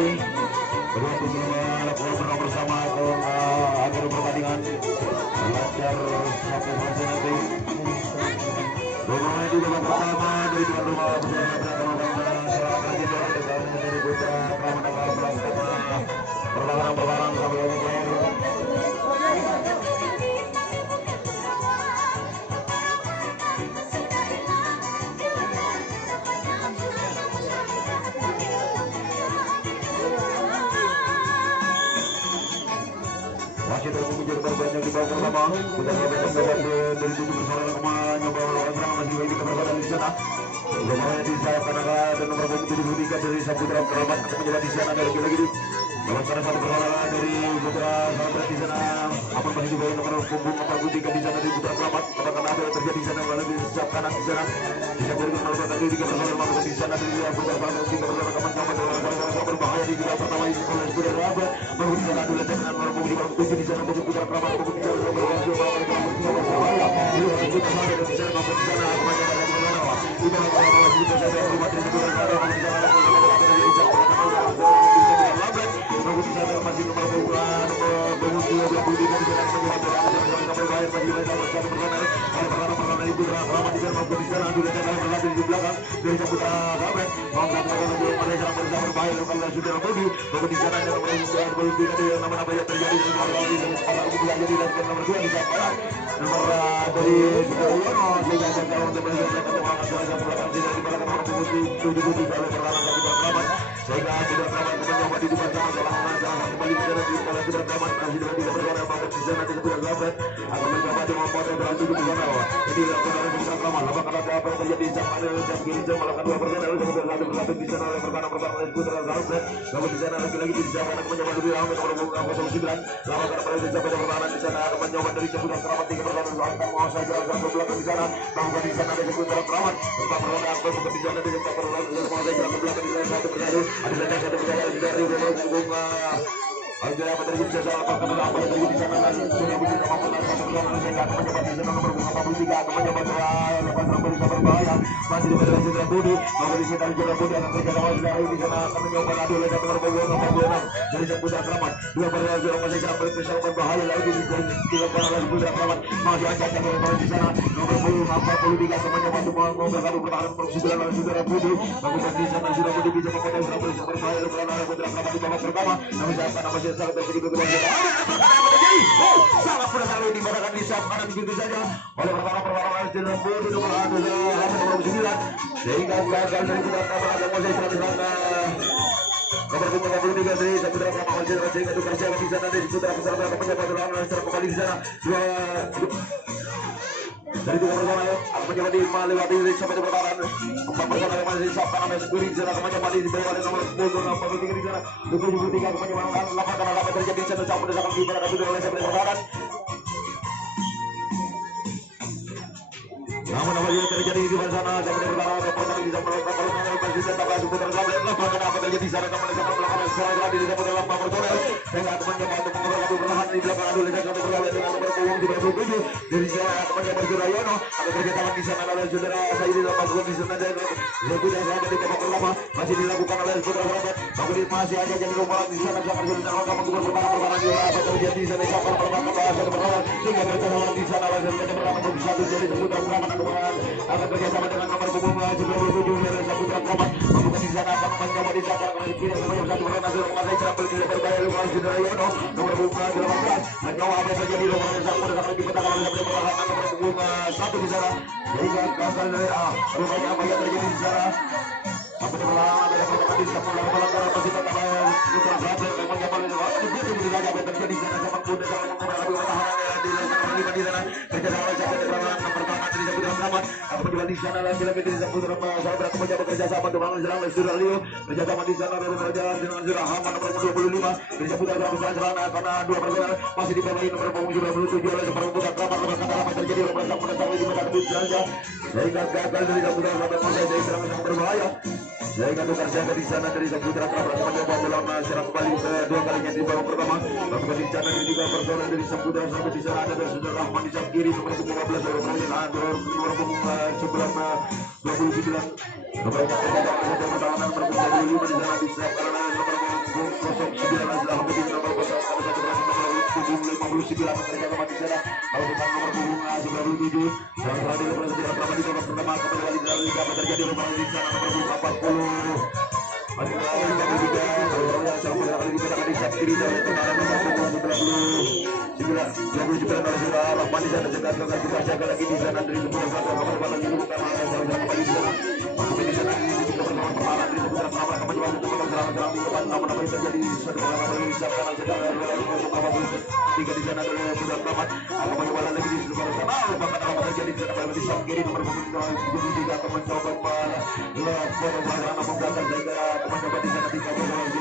kembali. Kedua tim lakukan bersama akhir pertandingan lancar sampai selesai nanti. Pemain di babak pertama dari tuan rumah perlawanan sampai masih terus mengejar perbanyak di babak pertama. Kita dari 7 bersama kemana nyoba melakukan serangan masih bagi keberadaan di sana. Pemain di sayap kanan dan nomor 73 dari Saputra Kerabat akan mencoba di sana dari lagi. Dalam sana satu perlawanan dari Putra Sahabat di sana. Apa masih dibawa nomor punggung 43 di sana dari Putra Kerabat. Apakah ada yang terjadi di sana lalu di sayap kanan di sana. Bisa berikan nomor tadi 3 perlawanan masuk di sana dari Putra Sahabat 3 perlawanan kawan-kawan berbahaya di babak pertama ini oleh Putra Kerabat. Baru di sana dulu dengan nomor punggung 7 di sana untuk Putra Kerabat untuk di sana nomor berbahaya. Ini adalah Putra Sahabat di sana masuk di sana kebanyakan lagi mengenal. Kita akan masih kita saya rumah di Putra Kerabat di sana masih nomor punggungan nomor 23 di sana perlawanan itu Kerabat di sana maupun di sana dulu dengan berlatih di belakang dari Putra Kerabat mengangkat berbahaya kalau sudah bodi maupun di sana ada nama-nama yang terjadi di nomor 2 di sana nomor dari Yono sehingga kalau untuk berjalan ke belakang tidak di belakang nomor 7 kalau perlawanan dari Kerabat sehingga sudah Kerabat mencoba di depan sama kembali di sana di bola sudah Kerabat masih dengan tidak berguna maupun di sana di sebelah Kerabat akan mencoba di memotong berlanjut di sana jadi lakukan dari Kerabat apakah ada apa yang terjadi di sana dan kiri jam melakukan 2 persen lalu kemudian berlanjut di sana oleh pertahanan dari Putra Kerabat lalu di sana lagi-lagi di sana akan mencoba lebih lama nomor 09 lawan pada di sana pertahanan di sana akan mencoba dari Putra Kerabat 3 pertahanan akan mau saja ke belakang di sana lakukan di sana dari Putra Kerabat pertahanan akan di sana dari pertahanan mau saja ke belakang di sana satu persatu ada satu persatu dari bunga ada apa terjadi di sana apakah apa yang terjadi di sana sudah begitu apa satu persatu saya akan mencoba di sana nomor 43 akan mencoba lepas nomor berbahaya masih di bawah Cedera Budi mau di sana Cedera Budi akan kerja sama dari di sana akan mencoba adu lepas nomor 26 dari Putra Kerabat 2 persatu masih sampai ke sana berbahaya lagi di lepas oleh Putra Kerabat masih ada yang di sana nomor 43 akan mencoba untuk mengadu pertahanan nomor 9 oleh Cedera Budi lakukan di sana Cedera Budi bisa memotong serangan berbahaya oleh Putra Kerabat di babak pertama namun siapa nama sangat terjadi beberapa sangat pada kali ini bahkan di saat kanan begitu saja oleh pertahanan Cedera Budi nomor 9 sehingga gagal dari Putra Kerabat ada masih serangan nomor 53 dari Saputra Kerabat sehingga tukar siaga di sana dari Putra Kerabat akan mencoba serangan secara kembali di sana dari 2 persen akan mencoba di melewati sampai di pertahanan 4 persen yang masih siap karena sendiri di sana akan mencoba di bawah oleh nomor 23 di sana 23 akan mencoba lakukan apa terjadi di sana campur desakan di belakang oleh sampai pertahanan namun apa yang terjadi di sana sampai pertahanan pertahanan bisa melakukan perlawanan masih tetap Putra Kerabat lakukan apa terjadi di sana namun sampai melakukan serangan di dalam dalam personel sehingga akan mencoba untuk mengeluarkan perlahan di belakang oleh sampai pertahanan dengan nomor 27 dari sana akan mencoba Yono akan kerja tangan di sana oleh saudara saya di lepas gol di sana dan lebih dari di babak pertama masih dilakukan oleh Putra Kerabat namun masih ada jadi rumah di sana sangat sulit melakukan untuk pertahanan di apa terjadi di sana sampai perlawanan perlawanan sehingga berjalan di sana oleh sampai perlawanan bersatu jadi Putra Kerabat akan kerjasama dengan nomor punggung 97 dari Putra Kerabat membuka di sana akan mencoba di sana oleh kiri sebanyak satu perlawanan masih serang berkira berbahaya oleh saudara Yono nomor punggung 18 mencoba apa yang terjadi rumah sampai sampai di petang oleh sampai perlawanan nomor punggung 1 di sana sehingga gagal dari rupanya apa yang terjadi di sana sampai perlawanan ada perlawanan di sana perlawanan masih tetap Putra Kerabat memang kembali begitu saja apa yang terjadi di sana sama kuda sama mengambil pertahanan di sana kerjasama sampai perlawanan pertahanan dari Putra Kerabat akan mencoba di sana lagi-lagi di Putra Kerabat akan mencoba kerjasama untuk mengambil serangan Surya Leo kerjasama di sana dari Raja dengan Surya Haman nomor 25 dari Putra Kerabat serangan karena 2 persen masih dipenuhi nomor punggung 97 oleh Putra Kerabat karena apa terjadi nomor 1 di mata kedua saja sehingga gagal dari Putra Kerabat masih dari serangan yang berbahaya sehingga tukar jaga di sana dari Putra Kerabat mencoba dalam serang kembali kedua kalinya di babak pertama lakukan di sana dari 3 persen dari Putra sampai di sana ada saudara Rahman di samping kiri nomor 15 nomor punggung 29 nomor pertahanan nomor 25 di sana bisa karena nomor 9 terjaga di sana. Kalau kita nomor punggung 97 dan berada di posisi pertama di babak pertama kembali dari apa terjadi nomor di sana nomor punggung 40. Masih kiri dari tendangan nomor 29 sudah Rahman di sana juga jaga lagi di sana dari sebuah kembali lagi bukan kembali di sana. Di sana di pertemuan pertama dari sebuah pertama kembali lagi serangan di depan nama terjadi satu kali siapkan sedang tiga di sana dari sebuah pertama kembali lagi di sebuah sana bahkan apa terjadi di sana di sana kiri nomor 23 akan mencoba membakar jaga mencoba di sana tiga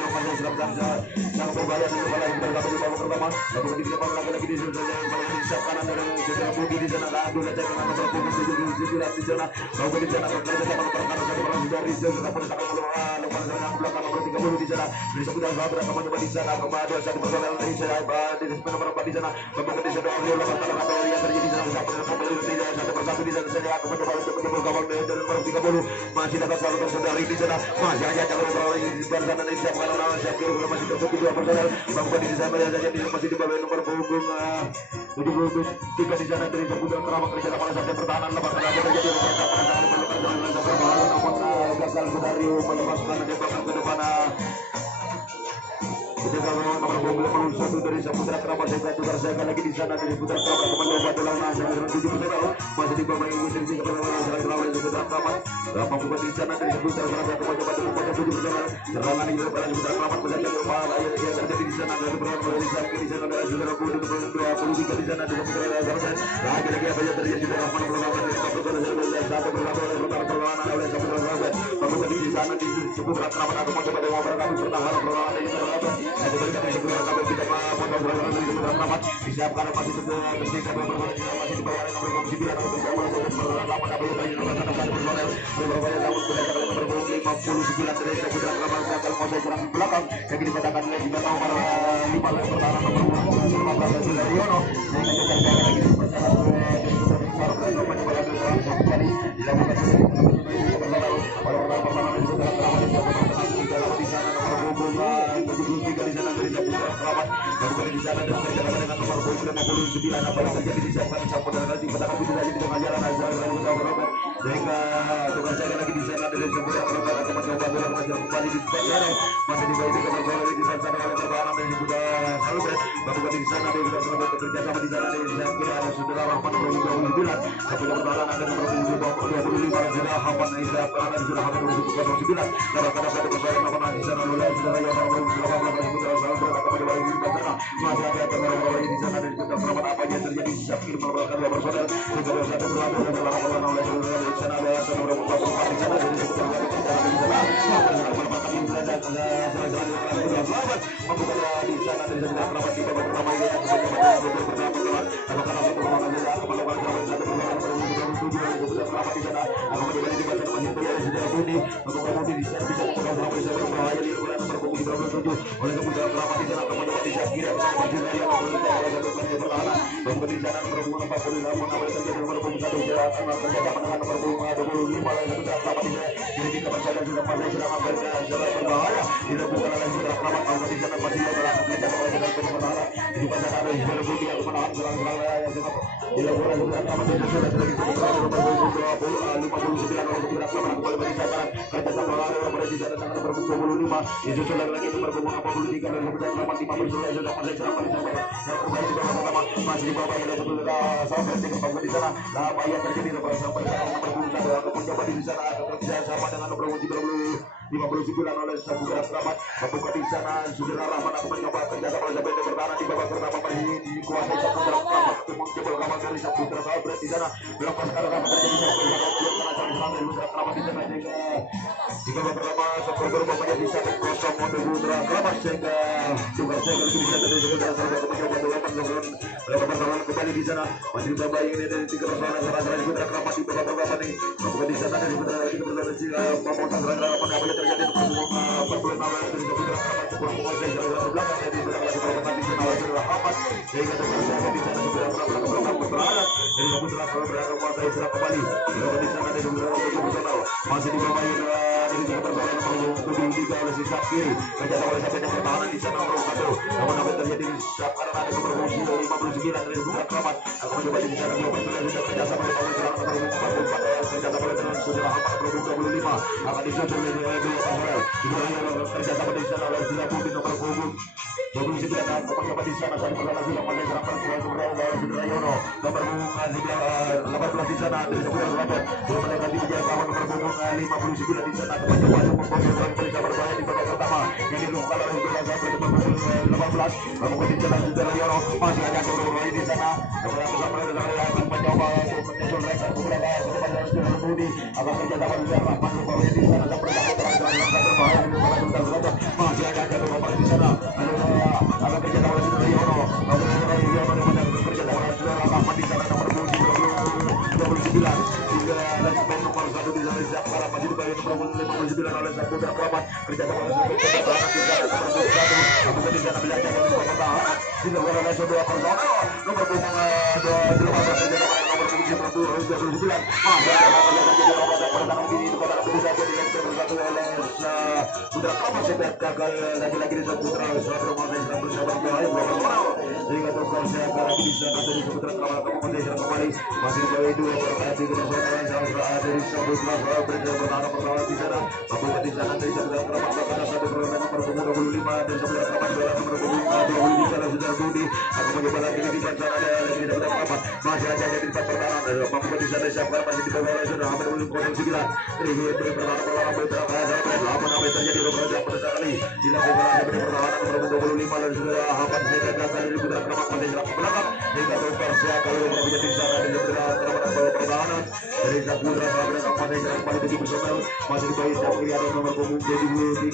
masih serang sang berbahaya di kepala yang berlaku di babak pertama lalu di depan lagi di sana disiapkan dari Saudara Budi di sana lalu saja dengan nomor 77 di sana lalu di sana bekerja sama perkara satu orang sudah Rizal sudah pun sangat meluang lepas dengan belakang nomor 30 di sana dari sebuah sahabat akan mencoba di sana kembali satu personel dari sana di nomor 4 di sana membuka di sana oleh lepas kalau yang terjadi di sana satu persatu di sana saya akan mencoba untuk menjemput kawan dari nomor 30 masih dapat selalu tersadari di sana masih hanya calon di sana dan siap kalau siap kiri masih tertutup dua personel membuka di sana saja di masih di bawah nomor punggung 73 di sana dari sebuah keramat kerja pada saat pertahanan lepas saja terjadi gagal Sudario melepaskan tembakan ke depan. Ketika nomor punggung 81 dari Saputra Keramat saya lagi di sana dari Saputra Keramat mencoba dalam nasional 7 masih di bawah ibu sisi kepada nasional dari Saputra Keramat membuka di sana dari Saputra Keramat mencoba dengan 7 serangan di depan Saputra Keramat menjadi kepala yang terjadi di sana dari berapa dari sana di sana dari Saudara Budi 23 di sana di Saputra Keramat lagi apa yang terjadi di Rahman Perlawanan dari Saputra Keramat satu berlaku oleh perlawanan oleh Saputra Keramat membuka di sana di Saputra Keramat atau mencoba dengan berkali pertahanan perlawanan dari Saputra diberikan dari sebuah kabel kita potong berlawanan dari sebuah keramat disiapkan masih tersisa masih di bawah nomor 9 atau bersama berlawanan kabel dari nomor 1 personel berbahaya namun berdasarkan nomor 59 dari sebuah keramat gagal masuk serang di belakang yang dipatahkan oleh juga nomor 5 dari pertahanan nomor 15 dari Yono yang dijaga lagi di pertahanan dari sebuah keramat mencoba kembali dilakukan pertahanan di sebuah keramat di sana nomor 73 di sana dari Saputra Keramat lalu di sana dan berjalan dengan nomor 59 apa yang terjadi di sana Saputra Keramat dipatahkan begitu saja di tengah jalan Azrael lalu Robert sehingga tukar jaga lagi di sana dari Saputra Keramat akan mencoba bola mengajar kembali di sana masih di bawah tiga bola di sana oleh pertahanan dari Saputra Keramat lalu di sana dari Saputra Keramat bekerja sama di sana dari Zakir ada Saudara Rahman nomor 29 Saputra pertahanan ada nomor 25 Saudara Rahman ada Saudara Rahman nomor 29 dalam pada satu persoalan apa di sana oleh Saudara yang nomor 18 masih ada orang-orang di sana dari Saudara Keramat apa yang terjadi Zakir melakukan dua personel Saudara satu berlaku dan berlaku oleh Saudara di sana ada Saudara 44 di sana dari Saudara di sana membuka di sana dari Saudara Keramat di babak pertama ini disusul lagi nomor 43 dan nomor 5 sudah masih di bawah yang sampai di sana apa yang terjadi sampai nomor mencoba di sana kerja sama dengan nomor 59 oleh Saudara Keramat membuka di sana Saudara Rahman akan mencoba kerja sama sampai di bertahan di babak pertama masih dikuasai Saudara Keramat untuk mencoba kawan dari Saudara Keramat di sana melepaskan Keramat terjadi Saudara Keramat di sana di babak pertama seperti bapaknya di sana kosong untuk Saudara Keramat sehingga tugas saya di sana dari Saudara Keramat mencoba berlawan kembali di sana masih babak ini dari 3 persoalan Saudara Keramat di babak pertama ini membuka di sana dari Saudara pemotongan Keramat apa yang terjadi di perbuatan awal dari Saudara Keramat sebuah penguasai Saudara belakang dari Saudara Keramat di sana Saudara Keramat sehingga tugas saya di sana Saudara Keramat berlawan dari Saudara Keramat menguasai serang kembali di sana dari Saudara Keramat masih di bawah ini dari persoalan nomor 73 oleh sisa kiri menjaga oleh sampai pertahanan di sana nomor 1 namun apa yang terjadi sekarang ada nomor 59 dari Bukan Kramat akan mencoba di sana dua pertandingan sudah kerjasama dengan serangan nomor 44 kerjasama dengan Saudara Ahmad nomor 25 akan disusul oleh dua Pasarel kerjasama di sana oleh Sila Putih nomor 29 akan mencoba di sana saat pertama sudah mulai serangan Saudara Yono nomor 18 di sana dari Saudara Robert belum mendekati menjadi kawan nomor 59 di sana akan mencoba untuk membobol orang mereka berbahaya di babak pertama yang dilakukan oleh Saudara Robert nomor 18 namun di sana Saudara Yono masih ada berbahaya di sana bersama dengan akan mencoba untuk menyusul rekor beberapa kepada Saudara Budi akan kerjasama dengan Rahman berbahaya di sana dan bersama dengan berbahaya di babak pertama masih ada beberapa di sana akan kerjasama dengan Saudara Yono yang kerjasama dengan Saudara Rahman di sana nomor 29 hingga dan pemain nomor 1 di sana Zakara masih dibayar nomor 59 oleh Saudara Kramat kerjasama dengan Saudara di sana nomor 21 namun di sana belajar dari pertahanan dilakukan oleh Saudara personal nomor 18 kerjasama nomor 29 masih ada pertahanan ini kepada bisa jadi yang bersatu oleh Saudara Kramat sudah gagal lagi-lagi di Saudara bersama bahaya sehingga terpaksa lagi di sana dari Saudara Kramat kembali masih dibayar dua berarti kemudian dari Saudara bertahan pertahanan di sana apabila di sana dari Saudara Kramat pada satu pertandingan nomor 25 dan Saudara Kramat nomor 25 Saudara Budi akan mencoba lagi di sana ada lagi di Saudara Kramat masih ada di tempat pertahanan apabila di sana siapa masih di bawah Saudara Ahmad 09 dari pertahanan apa yang terjadi pada saat ini dilakukan oleh pertahanan nomor 25 dan Saudara Ahmad sehingga gagal dari Saudara Kramat masih serang ke belakang sehingga terpaksa kalau menjadi di sana di Saudara Kramat pertahanan dari Saudara Kramat masih serang pada 7 personel masih dibayar kiri ada nomor punggung jadi 3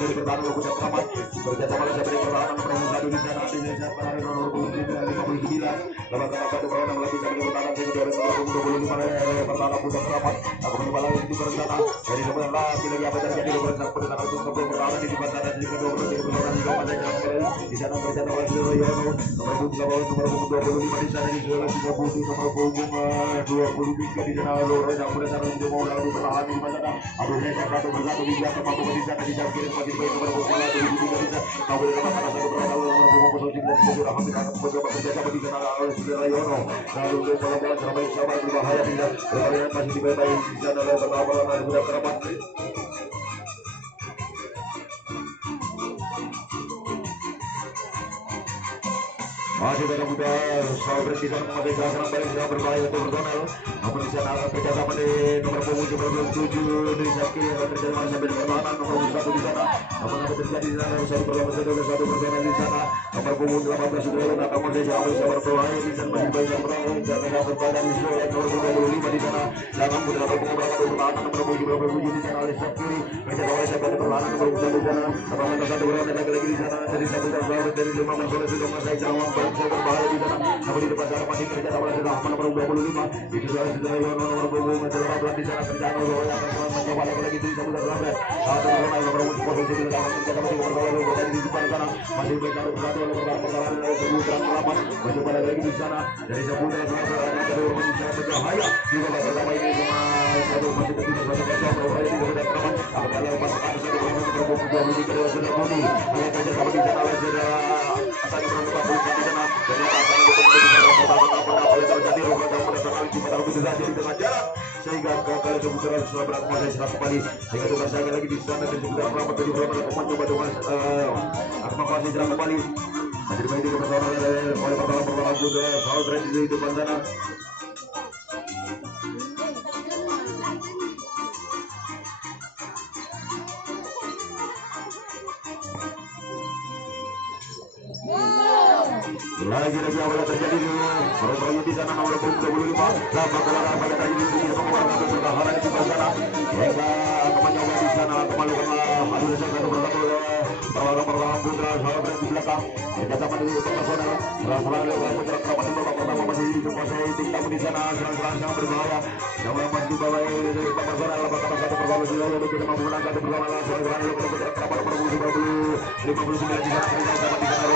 dari pertahanan Saudara Kramat bekerjasama dengan pertahanan nomor 1 di sana di Saudara nomor 59 lakukan satu pertahanan lagi dari pertahanan Saudara nomor 25 pertahanan Saudara Kramat akan mencoba lagi di sana dari nomor lagi apa terjadi di pertahanan itu pertahanan di pertahanan di kedua pertahanan juga masih di sana kerjasama oleh Saudara Yono nomor 25 di sana di Saudara Sila Putih nomor punggung 23 di sana Loro yang pada sana untuk mau lalu bertahan di sana aduh mereka satu persatu di belakang mampu di sana di sana kiri bagi baik nomor 23 di sana tahu dari mana satu persatu nomor punggung 29 Saudara hampir akan mencoba kerjasama di sana oleh Saudara Yono lalu bola bola terbaik sahabat berbahaya di sana berkalian masih dibaik di sana oleh pertama Saudara Kramat masih dalam muda sahabat di sana mengambil gerakan balik sedang berbahaya untuk personal namun di sana akan kerjasama di nomor punggung 27 di Zaki akan kerjasama sampai pertahanan nomor 1 di sana namun apa terjadi di sana satu personal di sana nomor punggung 18 sudah lalu akan masih sampai sahabat berbahaya di sana masih banyak perang dan ada berbadan di sana nomor 25 di sana dalam muda nomor punggung pertahanan nomor 27 di sana oleh Zakiri kerjasama oleh sahabat pertahanan nomor 1 di sana apabila satu orang ada lagi di sana dari satu sahabat dari 5 menit sudah masih jawab berbahaya di sana namun di depan sana masih kerjasama oleh Rahman nomor 25 itu Saudara Yono nomor 18 di sana kerjasama oleh akan mencoba lagi di Saudara Rahman satu orang nomor 10 di sana kerjasama dengan berbahaya di depan sana masih berjalan bersatu oleh pertahanan Saudara Rahman mencoba lagi di sana dari Saudara Rahman ada orang di sana berbahaya di babak pertama ini sama satu masih tidak satu kosong berbahaya di Saudara Rahman akan dalam pasukan satu nomor 23 dari Saudara Budi hanya kerjasama di sana oleh Saudara akan berubah di sana sehingga gagal kebutuhan berat masih serap kembali sehingga tugas saya lagi di sana dan juga Kramat dari Kramat akan mencoba dengan akan masih serap kembali masih dimain di pertahanan oleh pertahanan juga saudara di depan sana lagi apa yang terjadi di pertandingan di sana nomor 25 lama kelar apa yang terjadi di penguatan pertahanan di sana hingga akan mencoba di sana kembalikan adu desa satu persatu perlawanan putra sahabat di belakang kerjasama dengan personal serangan putra Kramat di babak pertama masih dikuasai tim tamu di sana serangan sangat berbahaya yang masih di bawah personal apakah satu persatu sudah yang kita mampu menangkan bersama serangan putra Kramat nomor 59 di sana kerjasama di sana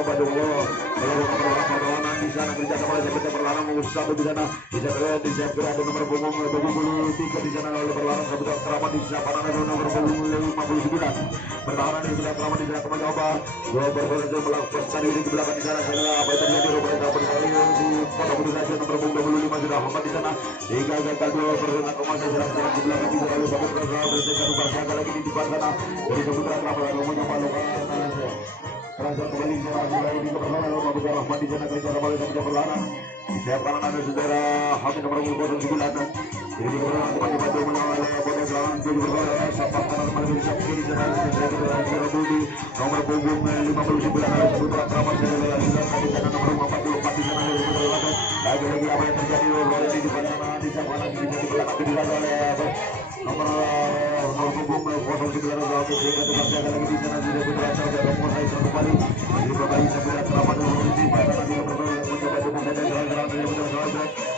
mencoba dulu melakukan perlawanan di sana kerja sama seperti perlawanan mengusung satu di sana di sana ada nomor punggung 23 di sana oleh perlawanan seputar keramat di sana pada nomor punggung 59 pertahanan di sana keramat di sana mencoba dua berhasil melakukan diri ke belakang di sana karena apa yang terjadi rupanya berkali di kota Budinasi nomor punggung 25 sudah hambat di sana hingga gagal dua perlawanan kemana serang di belakang di sana oleh Bapak Prabowo bersama Barca lagi di depan sana dari seputar keramat mencoba Kerajaan kembali di keperluan Bapak Rahmat di sana kerja kembali sampai perlawanan disiapkan ada saudara Hamid nomor 09 jadi keperluan kembali bantu menawar pada perlawanan tujuh perlawanan sepak kanan kembali bisa kiri sana saudara Budi nomor punggung 59 seputar keramat saudara di sana nomor 44 di sana dari perlawanan lagi-lagi apa yang terjadi di depan sana disiapkan lagi bisa di belakang dilakukan oleh nomor punggung 09 lagi di sana sudah berhasil dari mulai kembali di kembali sebelah keramat di pada di mencoba dengan jalan-jalan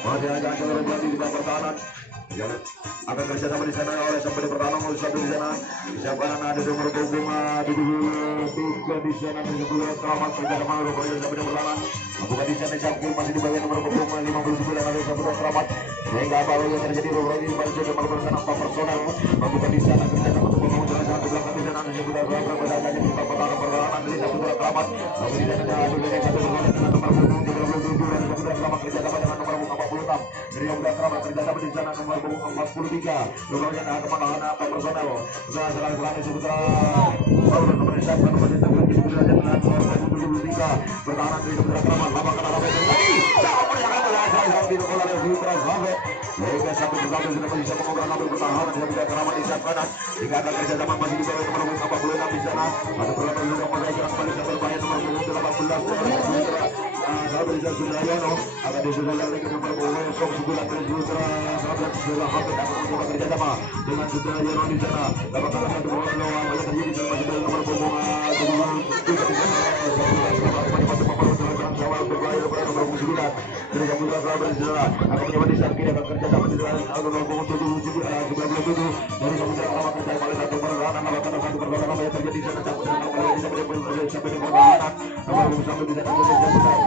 masih ada terjadi di pertahanan akan kerja sama di sana oleh sampai di pertahanan oleh satu di sana siapkan ada nomor punggung 73 di sana di sebelah keramat kerja sama oleh sampai di pertahanan bukan di sana siapkan masih di bagian nomor punggung 59 ada sebelah keramat sehingga apa yang terjadi di balik sudah melakukan tanpa personal bukan di sana kerja sama untuk mengumpulkan di belakang di sana ada sebelah keramat berada di pertahanan dari sebelah keramat lalu di sana ada nomor punggung 37 dan sebelah keramat kerja sama dengan nomor 46 dari sebelah keramat kerja sama di sana nomor 43 lalunya ada kemana apa personal serang seputar saudara nomor siapa nomor di sebelah jalan nomor 73 bertahan di sebelah keramat lama kena lama terjadi siapa yang akan melakukan di bola dari Putra Zabe sehingga satu persatu sudah bisa mengobrol ngambil pertahanan di sebelah keramat di sebelah kanan jika ada kerja sama masih di bawah nomor 46 di sana ada perlawanan sudah mulai kembali ke berbahaya nomor 18 Sahabat Rizal Sudrayono akan disusul lagi nomor 09 dari Putra sahabat Sudrayono Hamid akan mencoba kerja sama dengan Sudrayono di sana dapat satu bola lawan yang terjadi di masih dari nomor punggung 7 di sana dari Putra sahabat di sana akan mencoba di sana akan kerja sama dengan nomor punggung 7 dari Putra sahabat kerja kembali satu perlawanan lawan satu perlawanan yang terjadi di sana sampai di perlawanan nomor sampai di sana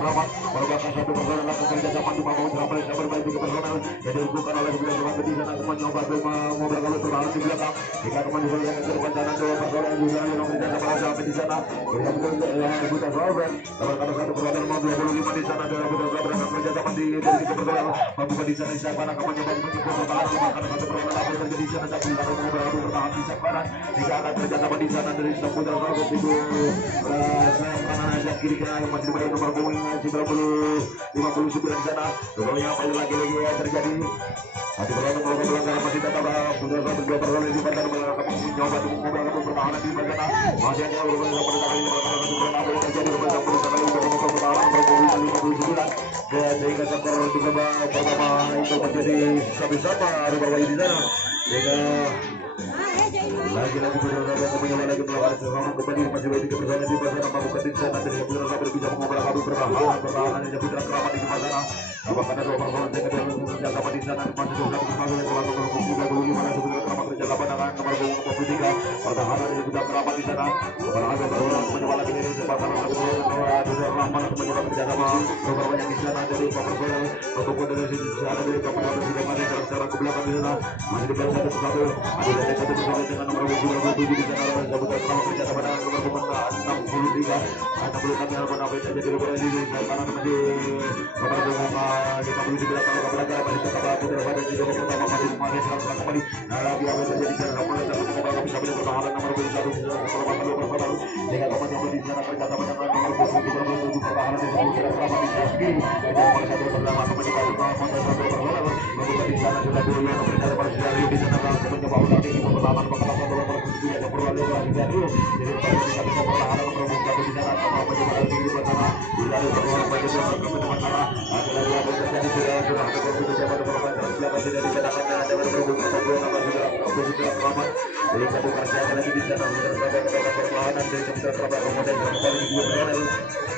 Rahmat merupakan satu persoalan lakukan kerja sama di bawah sampai berbagai persoalan yang dilakukan oleh sebelah keramat di sana mencoba mengobrol kalau terlalu di belakang jika kembali yang terbantaran dua persoalan juga yang memberikan sama sampai di sana bersama dengan Buta Sovereign dalam kata satu persoalan nomor 25 di sana adalah Buta Sovereign yang kerja sama di dari persoalan membuka di sana di sana akan mencoba untuk bertahan di mana satu persoalan apa terjadi di sana tapi kalau mengobrol bertahan di sana jika akan kerja sama di sana dari Buta Sovereign itu saya kanan aja kiri kanan yang masih di nomor punggung 59 di sana pokoknya apa lagi-lagi yang terjadi satu perlawanan melakukan pelanggaran masih tetap Putra Sahabat dua perlawanan di bagian mencoba untuk mengobrol pertahanan di bagian masih hanya berusaha pertahanan ini melakukan satu perlawanan yang terjadi berbeda Putra Sahabat untuk pertahanan berpunggung 59 dan sehingga skor di babak pertama itu menjadi sama-sama berbagi di sana sehingga lagi-lagi Putra Sahabat mencoba lagi melakukan serangan kembali masih baik di pertahanan di bagian apa bukan di sana dari Putra Sahabat bisa mengobrol pertahanan yang Putra Keramat di sana apakah ada dua persoalan yang kerja sama di sana masih dua persoalan yang telah berlaku juga dulu mana Putra Keramat kerja sama dengan nomor 23 pertahanan yang Putra Keramat di sana berlaga berulang mencoba lagi dari sepakan Putra Rahman mencoba kerja sama beberapa yang di sana dari persoalan ataupun dari sisi sana dari persoalan sudah masih secara ke belakang di sana masih di satu persatu ada dari satu persatu dengan nomor 27 di sana Putra Keramat kerja sama dengan nomor 63 66 yang apa yang terjadi di bola ini karena masih nomor 50 di belakang belakang masih tetap Putra pada di babak pertama masih kembali sekarang kembali lagi apa yang terjadi di sana mulai satu kembali bisa bertahan nomor 21 di sana perlawanan jika teman-teman di sana kerja sama dengan nomor 27 pertahanan di sebelah Keramat di kiri kita mulai satu pertama kembali satu perlawanan lalu di sana sudah dua yang berada pada sisi di sana mencoba ulang di pertahanan bakal nomor 7 yang perlawanan lagi jadi kita bisa pertahanan nomor 1 di sana sama mencoba lagi di sana tidak ada perlawanan bagi teman-teman sana ada lagi terjadi sudah ada keputusan pada perlawanan belakang sudah dikatakan ada berhubung apapun nama sudah Keramat dari satu kerja lagi di sana sudah ada perlawanan dari Putra Keramat kemudian kembali di dua perlawanan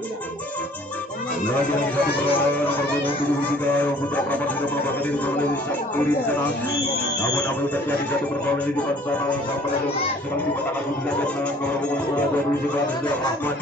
Lagi satu perlawanan nomor punggung 73 Putra Prapat sudah melakukan diri beroleh satu di sana. Namun terjadi satu perlawanan di depan sana sampai sekali di mata lagu dengan nomor punggung 27 Rahman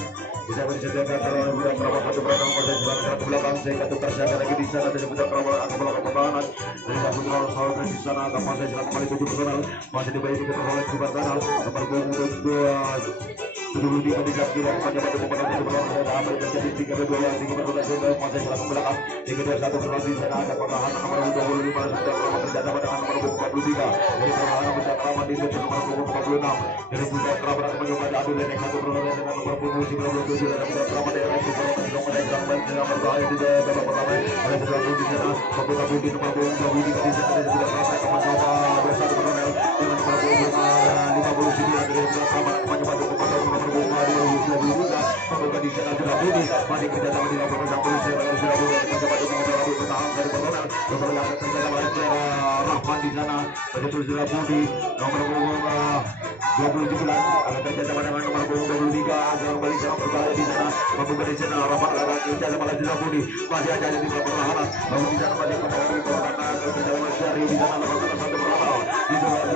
bisa disediakan kalau Putra Prapat satu perlawanan pada jalan ke belakang sehingga tukar saya lagi di sana dari Putra Prapat akan melakukan pertahanan dari Putra Prapat di sana akan masih jalan kembali 7 personal masih diberi ke perlawanan di depan sana nomor punggung 2 di ketiga kiri akan mencoba untuk memenangkan perlawanan dan apa yang terjadi 3-2 yang tinggi berbulan sehingga masih jalan ke belakang 3-2-1 perlawanan di sana ada pertahanan nomor 25 sudah perlawanan kerjasama dengan nomor 43 dari perlawanan besar perlawanan di nomor 46 dari Putra Prapat akan mencoba adu lendek satu perlawanan dengan nomor 97 dan Putra Prapat dari nomor 10 nomor serang baik dengan berbahaya di babak pertama oleh Putra Prapat di sana Putra Prapat di nomor 23 di sana dari Putra Prapat akan mencoba 21 perlawanan dengan nomor 59 dari Putra Prapat akan mencoba untuk membuka di sana sudah budi masih kerja sama di lapangan sang polisi sudah budi mencoba untuk mencoba bertahan dari personel beberapa kerja sama Rahman di sana betul sudah budi nomor 29 akan kerja sama dengan nomor 23 yang kembali sama berbahaya di sana membuka di sana Rahman akan kerja sama sudah budi masih ada di belakang perlawanan lalu di sana masih kembali karena kerja sama Syari di sana lakukan satu perlawanan di sana di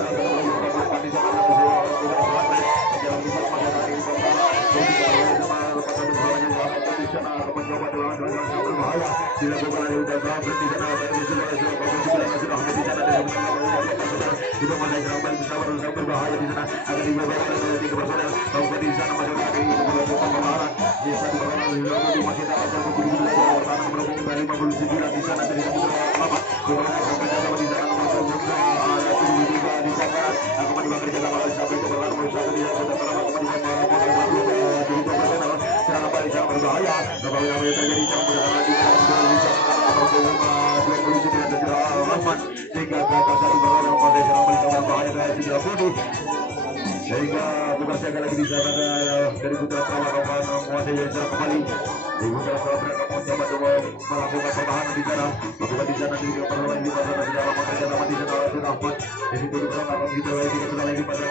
berbahaya yang terjadi sehingga kakak satu berlawan pada serang balik berbahaya dari Sidra Budi sehingga bukan saya lagi di sana dari Putra Prapat menguasai yang serang kembali di Putra Prapat mereka mencoba melakukan pertahanan di sana lakukan di sana di perlawanan di pasar di dalam mereka dapat di sana Rahmat di situ di sana akan kita lagi di pasar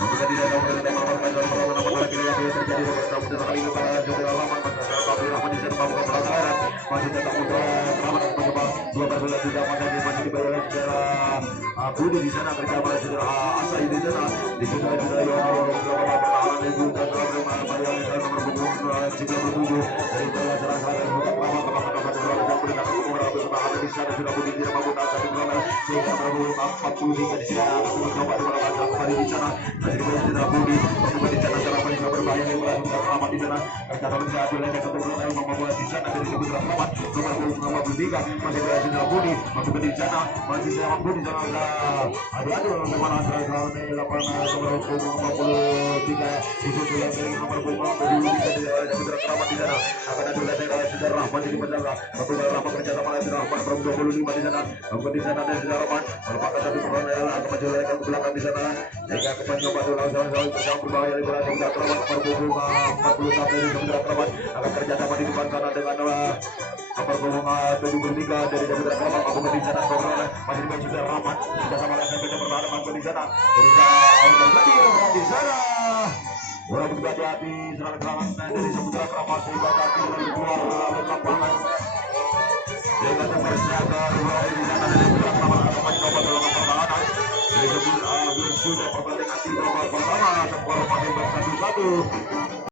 lakukan di dalam perlawanan lagi yang terjadi beberapa kali kepada Saudara Rahmat tapi Rahmat di sana melakukan pelanggaran masih tetap Putra Prapat mencoba dua personel sudah masih dibayar secara Budi di sana bersama Saudara Asai di sana di sana sudah yang pertahanan di Putra Prapat bayar nomor punggung 97 dari salah di sana sudah Budi tidak mampu naik di sana sehingga nomor 43 di sana mencoba kembali di sana masih dibayar Saudara Budi membuat di sana secara paling berbahaya di Prapat di sana karena bisa dilakukan satu perlawanan membuat di sana dari Putra Prapat nomor 23 masih dibayar Saudara Budi membuat di sana masih sama Budi di sana adu bagaimana antara di lapangan nomor 43 disusul dari nomor 23 dari Putra Prapat di sana akan ada dari Saudara Rahman di penjaga Putra Rahman kerja sama dengan Rahman nomor 25 di sana membuat di sana dari Saudara Rahman merupakan satu perlawanan yang akan menjelekkan ke belakang di sana sehingga akan mencoba lawan bersama berbahaya di belakang Putra Prapat nomor 40 dari Putra Prapat akan kerja sama di depan sana dengan nomor punggung 73 dari Putra Prapat membuat di sana perlawanan masih dimain Saudara Rahman kerja sama dengan kerja pertahanan membuat di sana di sana orang berhati-hati serangan-serangan dari Putra Prapat sehingga kaki dari keluar lapangan sehingga tersiaga kembali di sana dari Putra Prapat akan mencoba melakukan pertahanan dari sudah pertandingan di babak pertama skor masih 1-1